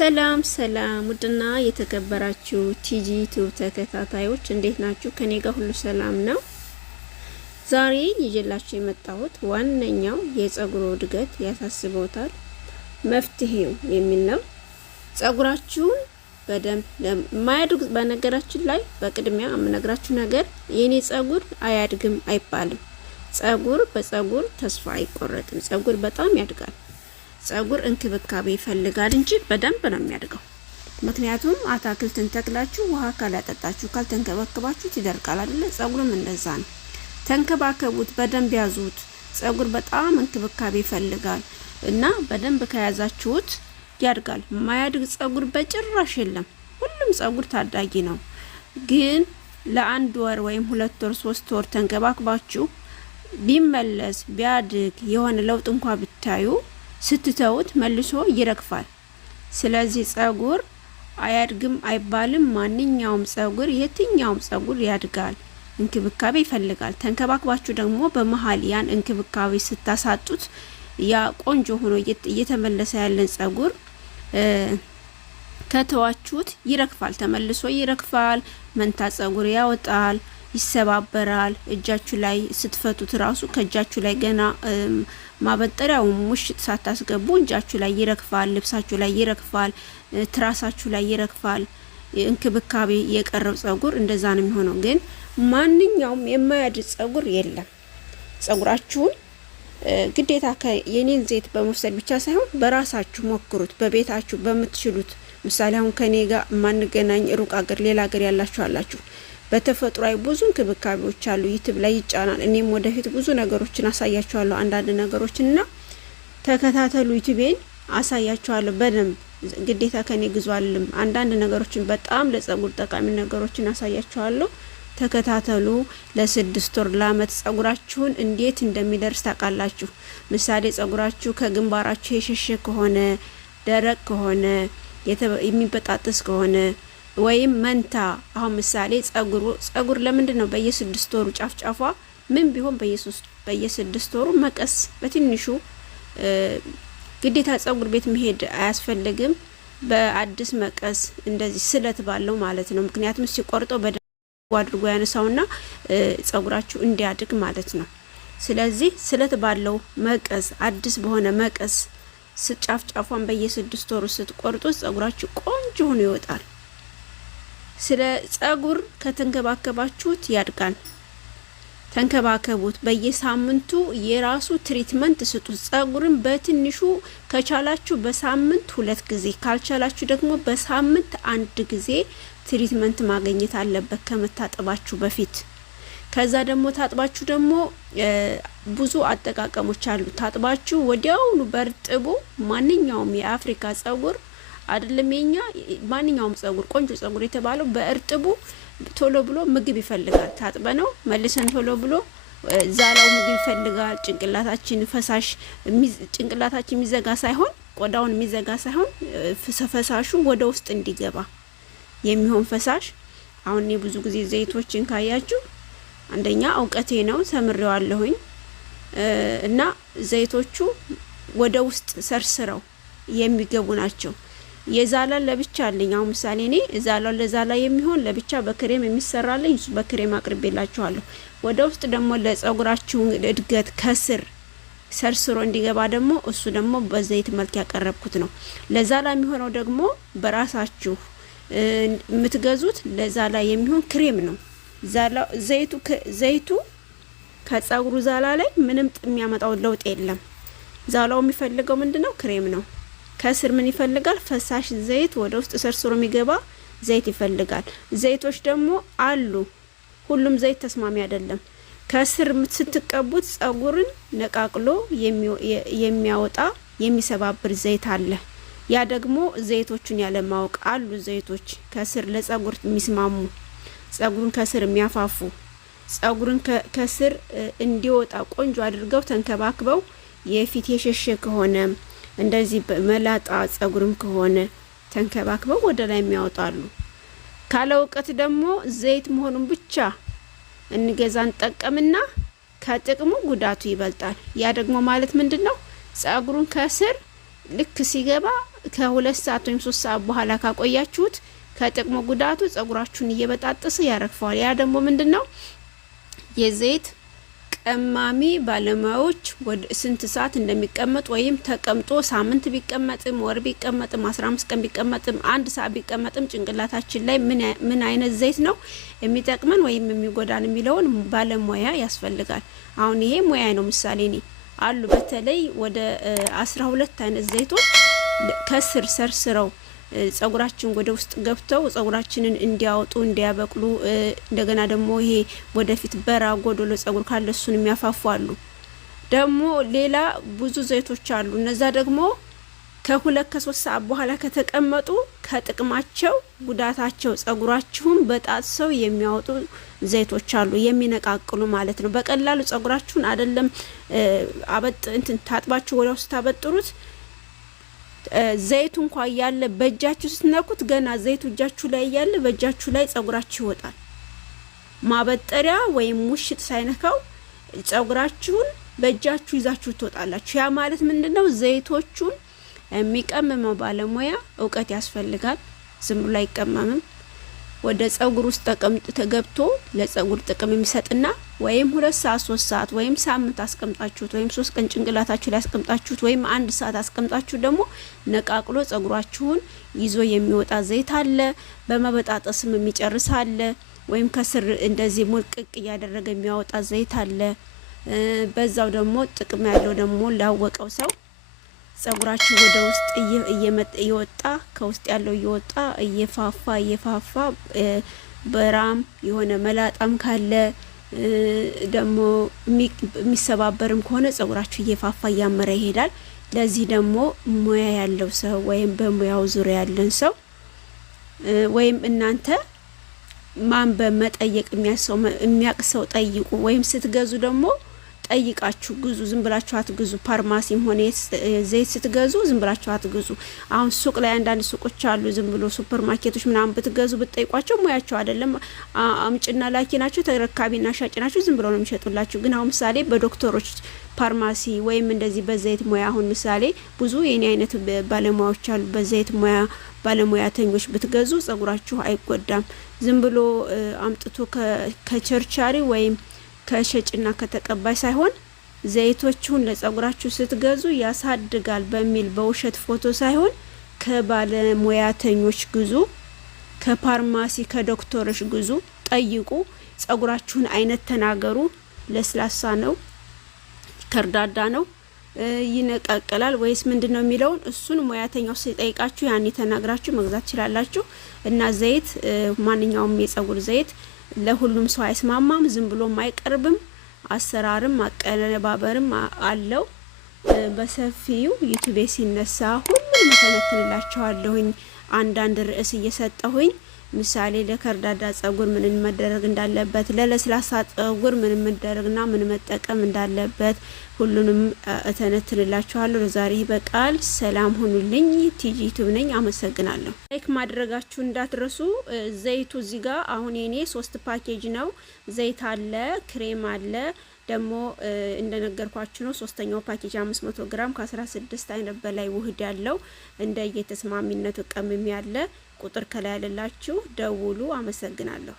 ሰላም ሰላም ውድና የተከበራችሁ ቲጂ ዩቲዩብ ተከታታዮች እንዴት ናችሁ? ከኔ ጋር ሁሉ ሰላም ነው። ዛሬ ይዤላችሁ የመጣሁት ዋነኛው የጸጉር እድገት ያሳስበውታል መፍትሄው የሚል ነው። ጸጉራችሁን በደንብ ለማያድግ በነገራችን ላይ በቅድሚያ የምነግራችሁ ነገር የኔ ጸጉር አያድግም አይባልም። ጸጉር በጸጉር ተስፋ አይቆረጥም። ጸጉር በጣም ያድጋል። ጸጉር እንክብካቤ ይፈልጋል እንጂ በደንብ ነው የሚያድገው። ምክንያቱም አታክልትን ተክላችሁ ውሃ ካላጠጣችሁ ካልተንከባከባችሁት ይደርቃል አይደል? ጸጉርም እንደዛ ነው። ተንከባከቡት፣ በደንብ ያዙት። ጸጉር በጣም እንክብካቤ ይፈልጋል እና በደንብ ከያዛችሁት ያድጋል። ማያድግ ጸጉር በጭራሽ የለም። ሁሉም ጸጉር ታዳጊ ነው። ግን ለአንድ ወር ወይም 2 ወር 3 ወር ተንከባክባችሁ ቢመለስ ቢያድግ የሆነ ለውጥ እንኳን ብታዩ ስትተውት መልሶ ይረግፋል። ስለዚህ ጸጉር አያድግም አይባልም። ማንኛውም ጸጉር የትኛውም ጸጉር ያድጋል፣ እንክብካቤ ይፈልጋል። ተንከባክባችሁ ደግሞ በመሃል ያን እንክብካቤ ስታሳጡት ያ ቆንጆ ሆኖ እየተመለሰ ያለን ጸጉር ከተዋችሁት ይረግፋል፣ ተመልሶ ይረግፋል። መንታ ጸጉር ያወጣል፣ ይሰባበራል። እጃችሁ ላይ ስትፈቱት ራሱ ከእጃችሁ ላይ ገና ማበጠሪያው ሙሽጥ ሳታስገቡ እጃችሁ ላይ ይረግፋል፣ ልብሳችሁ ላይ ይረግፋል፣ ትራሳችሁ ላይ ይረግፋል። እንክብካቤ የቀረው ጸጉር እንደዛ ነው የሚሆነው። ግን ማንኛውም የማያድግ ጸጉር የለም። ጸጉራችሁን ግዴታ የኔን ዘይት በመውሰድ ብቻ ሳይሆን በራሳችሁ ሞክሩት፣ በቤታችሁ በምትችሉት። ምሳሌ አሁን ከኔ ጋር ማንገናኝ ሩቅ ሀገር ሌላ ሀገር ያላችሁ አላችሁ። በተፈጥሯዊ ብዙ እንክብካቤዎች አሉ። ዩቲዩብ ላይ ይጫናል። እኔም ወደፊት ብዙ ነገሮችን አሳያችኋለሁ። አንዳንድ ነገሮችንና ተከታተሉ። ዩቲዩቤን አሳያችኋለሁ በደንብ። ግዴታ ከኔ ግዙ አልልም። አንዳንድ ነገሮችን በጣም ለጸጉር ጠቃሚ ነገሮችን አሳያችኋለሁ። ተከታተሉ። ለ6 ወር ለአመት ጸጉራችሁን እንዴት እንደሚደርስ ታውቃላችሁ። ምሳሌ ጸጉራችሁ ከግንባራችሁ የሸሸ ከሆነ፣ ደረቅ ከሆነ፣ የሚበጣጥስ ከሆነ ወይም መንታ። አሁን ምሳሌ ጸጉር ለምንድን ነው በየ6 ወሩ ጫፍጫፏ ምን ቢሆን በየ6 ወሩ መቀስ በትንሹ ግዴታ ጸጉር ቤት መሄድ አያስፈልግም። በአዲስ መቀስ እንደዚህ ስለት ባለው ማለት ነው። ምክንያቱም ሲቆርጠው በደንብ አድርጎ ያነሳውና ጸጉራችሁ እንዲያድግ ማለት ነው። ስለዚህ ስለት ባለው መቀስ አዲስ በሆነ መቀስ ጫፍጫፏን በየ6 ወሩ ስትቆርጡ ጸጉራችሁ ቆንጆ ሆኖ ይወጣል። ስለ ጸጉር ከተንከባከባችሁት ያድጋል። ተንከባከቡት። በየሳምንቱ የራሱ ትሪትመንት ስጡት። ጸጉርን በትንሹ ከቻላችሁ በሳምንት 2 ጊዜ ካልቻላችሁ ደግሞ በሳምንት 1 ጊዜ ትሪትመንት ማግኘት አለበት ከመታጠባችሁ በፊት። ከዛ ደግሞ ታጥባችሁ ደግሞ ብዙ አጠቃቀሞች አሉ። ታጥባችሁ ወዲያውኑ በርጥቡ ማንኛውም የአፍሪካ ጸጉር አይደለም የኛ ማንኛውም ጸጉር ቆንጆ ጸጉር የተባለው በእርጥቡ ቶሎ ብሎ ምግብ ይፈልጋል። ታጥበነው መልሰን ቶሎ ብሎ ዛላው ምግብ ይፈልጋል። ጭንቅላታችን ፈሳሽ ጭንቅላታችን የሚዘጋ ሳይሆን ቆዳውን የሚዘጋ ሳይሆን ፈሳሹ ወደ ውስጥ እንዲገባ የሚሆን ፈሳሽ። አሁን እኔ ብዙ ጊዜ ዘይቶችን ካያችሁ አንደኛ እውቀቴ ነው ሰምሬዋለሁኝ እና ዘይቶቹ ወደ ውስጥ ሰርስረው የሚገቡ ናቸው። የዛላ ለብቻ አለኝ። አሁን ምሳሌ እኔ ዛላው ለዛላ የሚሆን ለብቻ በክሬም የሚሰራልኝ እሱ በክሬም አቅርቤላችኋለሁ። ወደ ውስጥ ደግሞ ለጸጉራችሁ እድገት ከስር ሰርስሮ እንዲገባ ደግሞ እሱ ደግሞ በዘይት መልክ ያቀረብኩት ነው። ለዛላ የሚሆነው ደግሞ በራሳችሁ የምትገዙት ለዛላ የሚሆን ክሬም ነው። ዘይቱ ከጸጉሩ ዛላ ላይ ምንም የሚያመጣው ለውጥ የለም። ዛላው የሚፈልገው ምንድነው? ክሬም ነው። ከስር ምን ይፈልጋል? ፈሳሽ ዘይት ወደ ውስጥ ሰርስሮ የሚገባ ዘይት ይፈልጋል። ዘይቶች ደግሞ አሉ። ሁሉም ዘይት ተስማሚ አይደለም። ከስር ስትቀቡት ጸጉርን ነቃቅሎ የሚያወጣ የሚሰባብር ዘይት አለ። ያ ደግሞ ዘይቶቹን ያለ ማወቅ አሉ። ዘይቶች ከስር ለጸጉር የሚስማሙ ጸጉርን ከስር የሚያፋፉ ጸጉርን ከስር እንዲወጣ ቆንጆ አድርገው ተንከባክበው የፊት የሸሸ ከሆነ እንደዚህ መላጣ ጸጉርም ከሆነ ተንከባክበው ወደ ላይ የሚያወጣሉ። ካለ እውቀት ደግሞ ዘይት መሆኑን ብቻ እንገዛን ጠቀምና ከጥቅሙ ጉዳቱ ይበልጣል። ያ ደግሞ ማለት ምንድነው? ጸጉሩን ከስር ልክ ሲገባ ከ2 ሰዓት ወይም 3 ሰዓት በኋላ ካቆያችሁት ከጥቅሙ ጉዳቱ ጸጉራችሁን እየበጣጠሰ ያረግፈዋል። ያ ደግሞ ምንድነው የዘይት ቀማሚ ባለሙያዎች ወደ ስንት ሰዓት እንደሚቀመጥ ወይም ተቀምጦ ሳምንት ቢቀመጥም ወር ቢቀመጥም 15 ቀን ቢቀመጥም 1 ሰዓት ቢቀመጥም ጭንቅላታችን ላይ ምን አይነት ዘይት ነው የሚጠቅመን ወይም የሚጎዳን የሚለውን ባለሙያ ያስፈልጋል። አሁን ይሄ ሙያ ነው። ምሳሌ ነው አሉ በተለይ ወደ 12 አይነት ዘይቶች ከስር ሰርስረው ጸጉራችን ወደ ውስጥ ገብተው ጸጉራችንን እንዲያወጡ እንዲያበቅሉ እንደገና ደግሞ ይሄ ወደፊት በራ ጎዶሎ ጸጉር ካለ እሱን የሚያፋፉ አሉ። ደግሞ ሌላ ብዙ ዘይቶች አሉ። እነዛ ደግሞ ከ2 ከ3 ሰዓት በኋላ ከተቀመጡ ከጥቅማቸው ጉዳታቸው ጸጉራችሁን በጣጥሰው የሚያወጡ ዘይቶች አሉ፣ የሚነቃቅሉ ማለት ነው። በቀላሉ ጸጉራችሁን አይደለም ታጥባችሁ ወዲያው ስታበጥሩት ዘይቱ እንኳን ያለ በእጃችሁ ስትነኩት ገና ዘይቱ እጃችሁ ላይ ያለ በእጃችሁ ላይ ጸጉራችሁ ይወጣል። ማበጠሪያ ወይም ሙሽጥ ሳይነካው ጸጉራችሁን በእጃችሁ ይዛችሁ ትወጣላችሁ። ያ ማለት ምንድነው? ዘይቶቹን የሚቀመመው ባለሙያ እውቀት ያስፈልጋል። ዝም ብሎ አይቀመምም። ወደ ጸጉር ውስጥ ተገብቶ ለጸጉር ጥቅም የሚሰጥና ወይም 2 ሰዓት 3 ሰዓት ወይም ሳምንት አስቀምጣችሁት ወይም 3 ቀን ጭንቅላታችሁ ላይ አስቀምጣችሁት ወይም 1 ሰዓት አስቀምጣችሁት ደግሞ ነቃቅሎ ጸጉራችሁን ይዞ የሚወጣ ዘይት አለ። በመበጣጠስም የሚጨርስ አለ። ወይም ከስር እንደዚህ ሙልቅቅ እያደረገ የሚያወጣ ዘይት አለ። በዛው ደግሞ ጥቅም ያለው ደግሞ ላወቀው ሰው ጸጉራችሁ ወደ ውስጥ እየወጣ ከውስጥ ያለው እየወጣ እየፋፋ በራም የሆነ መላጣም ካለ ደግሞ የሚሰባበርም ከሆነ ጸጉራችሁ እየፋፋ እያመረ ይሄዳል። ለዚህ ደግሞ ሙያ ያለው ሰው ወይም በሙያው ዙሪያ ያለን ሰው ወይም እናንተ ማን በመጠየቅ የሚያቅ ሰው ጠይቁ። ወይም ስትገዙ ደግሞ ጠይቃችሁ ግዙ። ዝም ብላችሁ አትግዙ። ፋርማሲም ሆነ ዘይት ስትገዙ ዝም ብላችሁ አትግዙ። አሁን ሱቅ ላይ አንዳንድ ሱቆች አሉ፣ ዝም ብሎ ሱፐር ማርኬቶች ምናምን ብትገዙ ብትጠይቋቸው ሙያቸው አይደለም፣ አምጭና ላኪ ናቸው፣ ተረካቢና ሻጭ ናቸው፣ ዝም ብሎ ነው የሚሸጡላችሁ። ግን አሁን ምሳሌ በዶክተሮች ፋርማሲ ወይም እንደዚህ በዘይት ሙያ አሁን ምሳሌ ብዙ የኔ አይነት ባለሙያዎች አሉ። በዘይት ሙያ ባለሙያተኞች ብትገዙ ጸጉራችሁ አይጎዳም። ዝም ብሎ አምጥቶ ከቸርቻሪ ወይም ከሸጭና ከተቀባይ ሳይሆን ዘይቶቹን ለጸጉራችሁ ስትገዙ ያሳድጋል በሚል በውሸት ፎቶ ሳይሆን ከባለሙያተኞች ግዙ፣ ከፋርማሲ ከዶክተሮች ግዙ፣ ጠይቁ። ጸጉራችሁን አይነት ተናገሩ። ለስላሳ ነው፣ ከርዳዳ ነው፣ ይነቃቀላል ወይስ ምንድነው የሚለውን እሱን ሙያተኛው ሲጠይቃችሁ ያኔ ተናግራችሁ መግዛት ትችላላችሁ። እና ዘይት ማንኛውም የጸጉር ዘይት ለሁሉም ሰው አይስማማም፣ ዝም ብሎም አይቀርብም። አሰራርም አቀነባበርም አለው። በሰፊው ዩቲዩብ ሲነሳ ሁሉም ተነትንላችኋለሁኝ። አንዳንድ ርዕስ እየሰጠሁኝ ምሳሌ ለከርዳዳ ጸጉር ምን መደረግ እንዳለበት፣ ለለስላሳ ጸጉር ምን መደረግና ምን መጠቀም እንዳለበት ሁሉንም እተነትንላችኋለሁ። ለዛሬ በቃል ሰላም ሁኑልኝ። ቲጂ ዩቲዩብ ነኝ። አመሰግናለሁ። ላይክ ማድረጋችሁ እንዳትረሱ። ዘይቱ እዚህ ጋር አሁን የኔ 3 ፓኬጅ ነው። ዘይት አለ፣ ክሬም አለ። ደግሞ እንደነገርኳችሁ ነው። 3ኛው ፓኬጅ 500 ግራም ከ16 አይነት በላይ ውህድ ያለው እንደ የተስማሚነቱ ቀምም ያለ ቁጥር ከላይ ያለላችሁ ደውሉ። አመሰግናለሁ።